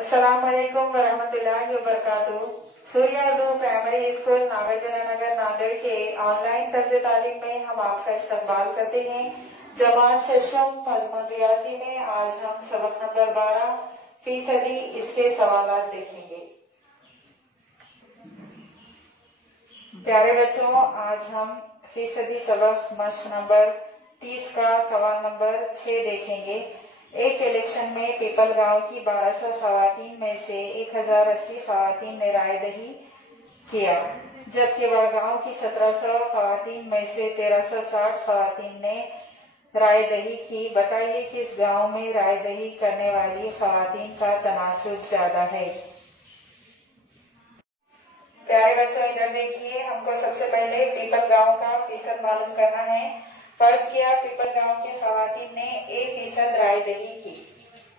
अस्सलाम वालेकुम वरहमतुल्लाहि वबरकातुहू। सूर्या उर्दू प्राइमरी स्कूल नागार्जुन नगर नांदेड़ के ऑनलाइन तर्ज तालीम में हम आपका इस्तकबाल करते हैं। जमात शशम मजमून रियाजी में आज हम सबक नंबर 12% इसके सवालात देखेंगे। प्यारे बच्चों, आज हम फीसदी सबक मश्क नंबर 30 का सवाल नंबर 6 देखेंगे। एक इलेक्शन में पीपल गांव की 1200 खवातीन में से 1080 खवातीन ने राय दही किया, जबकि वड़गांव की 1700 खवातीन में से 1360 खवातीन ने राय दही की। बताइए कि इस गांव में राय दही करने वाली खवातीन का तनासुब ज्यादा है। प्यारे बच्चों, इधर देखिए, हमको सबसे पहले पीपल गांव का फीसद मालूम करना है। फर्ज किया पीपल गांव के खवातीन ने 1% राय दही की,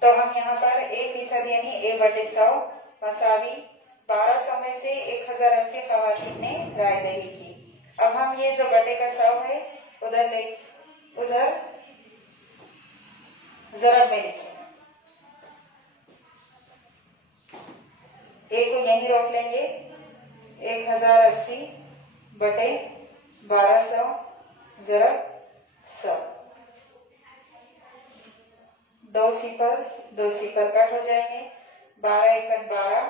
तो हम यहाँ पर 1% यानी A/100 मसावी 1200 में से 1080 खवातीन ने राय दही की। अब हम ये जो बटे का 100 है उधर जरब में लिखेंगे। एक को यहीं रोक लेंगे। 1080 बटे 1200 जरब 100। 2 सिफर कट हो जाएंगे। 12 एकन 12,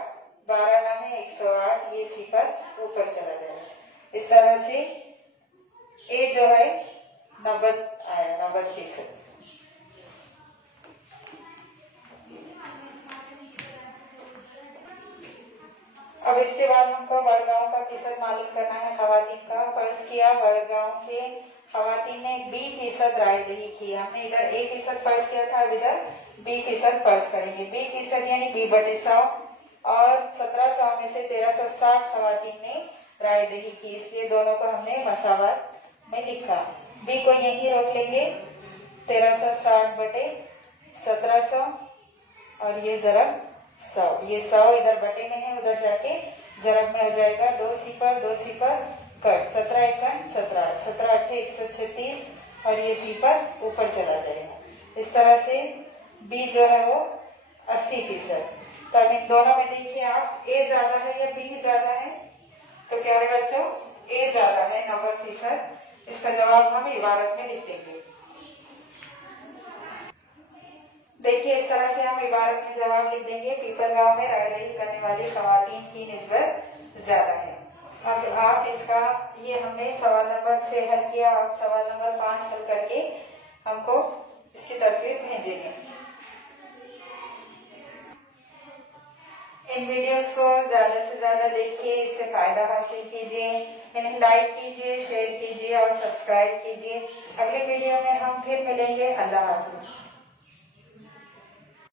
12 ना है 108, ये सिफर ऊपर चला जाएगा। इस तरह से ए जो है 90 आया, 90%। अब इसके बाद हमको वड़गांव का फीसद मालूम करना है खवातीन का। फर्ज किया वड़गांव के खवातीन ने 20% राय दही की। हमने इधर 1% फर्ज किया था, अब इधर 20% फर्ज करेंगे। 20% यानी B/100 और 1700 में से 1360 खवातीन ने राय दही की, इसलिए दोनों को हमने मसावत में लिखा। B को यहीं रोक लेंगे। 1360 बटे 1700 और ये जरब 100। ये 100 इधर बटे में है, उधर जाके जरब में हो जाएगा। 2 सिफर कट। 17 एकन 17, 17 अट्ठे 136 और ये सिफर ऊपर चला जाएगा। इस तरह से B जो है वो 80%। तो अब इन दोनों में देखिए आप, A ज्यादा है या B ज्यादा है? तो प्यारे बच्चों, A ज्यादा है 90%। इसका जवाब हम इबारत में लिख देंगे। देखिए, इस तरह से हम इबारत में जवाब लिख देंगे। पीपल गांव में राय दही करने वाली खवातीन की निस्बत ज्यादा है। अब आप इसका, ये हमने सवाल नंबर 6 हल किया। आप सवाल नंबर 5 हल करके हमको इसकी तस्वीर भेजेंगे। इन वीडियोस को ज्यादा से ज्यादा देखिए, इससे फायदा हासिल कीजिए। इन्हें लाइक कीजिए, शेयर कीजिए और सब्सक्राइब कीजिए। अगले वीडियो में हम फिर मिलेंगे। अल्लाह हाफिज।